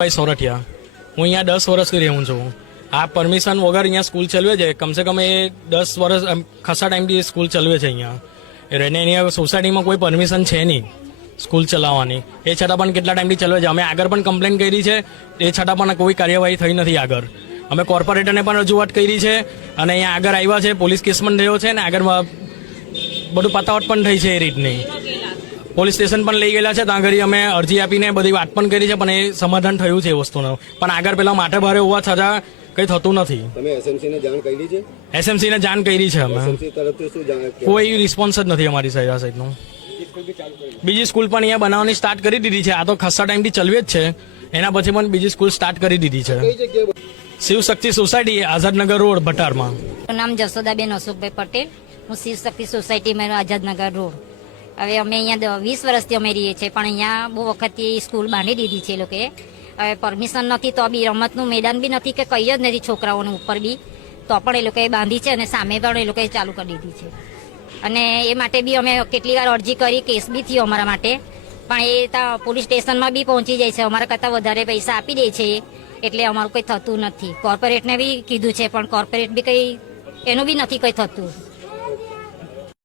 ભાઈ સોરઠિયા. હું અહીંયા દસ વર્ષથી રહું છું. આ પરમિશન વગર અહીંયા સ્કૂલ ચલવે છે. કમસે કમ એ દસ વર્ષ ખાસા ટાઈમથી સ્કૂલ ચલવે છે અહીંયા. એને અહીંયા સોસાયટીમાં કોઈ પરમિશન છે નહીં સ્કૂલ ચલાવવાની. એ છતાં પણ કેટલા ટાઈમથી ચલવે છે? અમે આગળ પણ કમ્પ્લેન કરી છે. એ છતાં પણ કોઈ કાર્યવાહી થઈ નથી આગળ. અમે કોર્પોરેટરને પણ રજૂઆત કરી છે અને અહીંયા આગળ આવ્યા છે. પોલીસ કેસ પણ થયો છે ને આગળ બધું પતાવટ પણ થઈ છે એ રીતની. પોલીસ સ્ટેશન પણ લઈ ગયેલા છે. ત્યાં ઘડી અમે અરજી આપીને બધી વાત પણ કરી છે પણ એ સમાધાન થયું છે એ વસ્તુનું. પણ આગળ પેલા માથે ભારે હોવા છતાં કંઈ થતું નથી. તમે એસએમસી ને જાણ કરી છે? એસએમસી ને જાણ કરી છે અમે. એસએમસી તરફથી શું જાણ કોઈ રિસ્પોન્સ જ નથી અમારી સાઈડ આ સાઈડનું બીજી સ્કૂલ પણ અહીંયા બનાવવાની સ્ટાર્ટ કરી દીધી છે. આ તો ખાસા ટાઈમથી ચલવે જ છે. એના પછી પણ બીજી સ્કૂલ સ્ટાર્ટ કરી દીધી છે. શિવશક્તિ સોસાયટી આઝાદનગર રોડ ભટારમાં. મારું નામ જસોદાબેન અશોકભાઈ પટેલ. હું શિવશક્તિ સોસાયટીમાં આઝાદનગર રોડ. હવે અમે અહીંયા વીસ વર્ષથી અમે રહીએ છીએ, પણ અહીંયા બહુ વખતથી સ્કૂલ બાંધી દીધી છે એ લોકોએ. હવે પરમિશન નથી તો બી રમતનું મેદાન બી નથી કે કંઈ જ નથી છોકરાઓને ઉપર બી. તો પણ એ લોકોએ બાંધી છે અને સામે પણ એ લોકોએ ચાલુ કરી દીધી છે. અને એ માટે બી અમે કેટલી વાર અરજી કરી, કેસ બી થયો અમારા માટે. પણ એ ત્યાં પોલીસ સ્ટેશનમાં બી પહોંચી જાય છે. અમારા કરતાં વધારે પૈસા આપી દે છે એટલે અમારું કંઈ થતું નથી. કોર્પોરેટને બી કીધું છે, પણ કોર્પોરેટ બી કંઈ, એનું બી નથી કંઈ થતું.